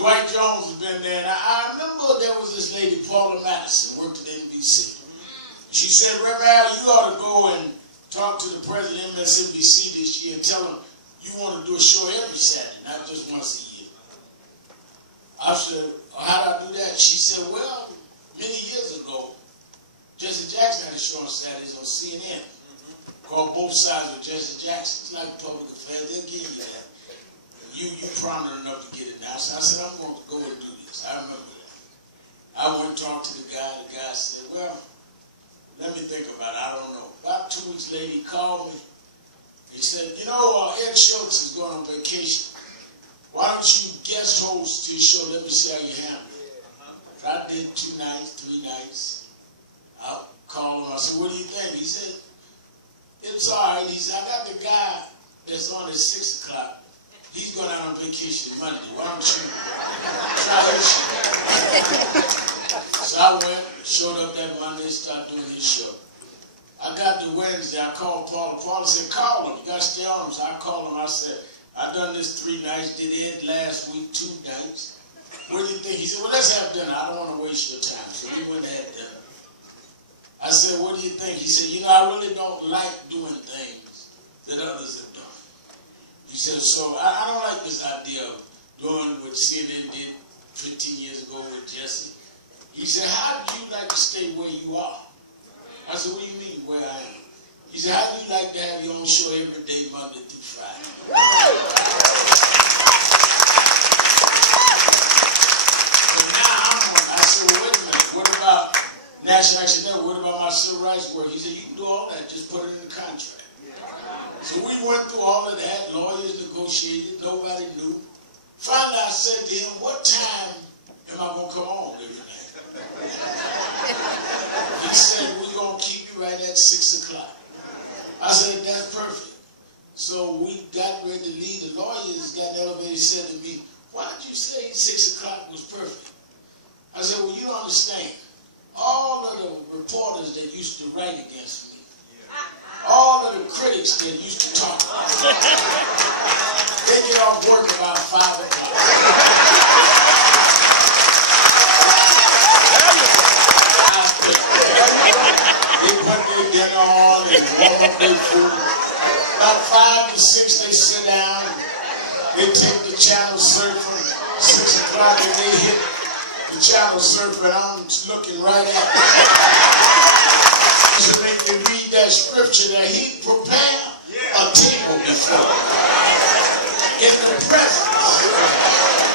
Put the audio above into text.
Dwight Jones has been there. And I remember there was this lady, Paula Madison, worked at NBC. She said, Rev Al, you ought to go and talk to the president of MSNBC this year and tell him you want to do a show every Saturday, not just once a year. I said, how do I do that? She said, well, many years ago, Jesse Jackson had a show on Saturdays on CNN called Both Sides with Jesse Jackson. It's like public affairs. They'll give you that. You prominent enough to get it now. So I said, I'm going to go and do this. I remember that. I went and talked to the guy. The guy said, well, let me think about it. I don't know. About 2 weeks later, he called me. He said, you know, Ed Schultz is going on vacation. Why don't you guest host his show? Let me see how you handle it. So I did 2 nights, 3 nighs. I called him. I said, what do you think? He said, it's all right. He said, I got the guy that's on at 6 o'clock. He's going out on vacation Monday. Why don't you try his show? So I went, showed up that Monday, started doing his show. I got to Wednesday, I called Paula. Paula said, call him, you got to stay on him. So I called him, I said, I done this 3 nights, did Ed last week 2 nights. What do you think? He said, well, let's have dinner. I don't want to waste your time. So we went and had dinner. I said, what do you think? He said, you know, I really don't like doing things that others have done. He said, so I don't like this idea of doing what CNN did 15 years ago with Jesse. He said, how do you like to stay where you are? I said, what do you mean where I am? He said, how do you like to have your own show every day, Monday through Friday? So now I said, well, wait a minute, what about National Action Network? What about my civil rights work? He said, you can do all that, just put it in the contract. So we went through all of that, lawyers negotiated, nobody knew. Finally I said to him, what time am I going to come on every night? He said, we're going to keep you right at 6 o'clock. I said, that's perfect. So we got ready to leave. The lawyers got elevated, said to me, why did you say 6 o'clock was perfect? I said, well, you don't understand. All of the reporters that used to write against me, all of the critics that used to talk about me, they get off work about 5 o'clock. They put their dinner on and warm up their food. About 5 to 6 they sit down. They take the channel surfing. 6 o'clock and they hit the channel surfing. I'm looking right at them. So they can read that scripture that he prepared a table before in the presence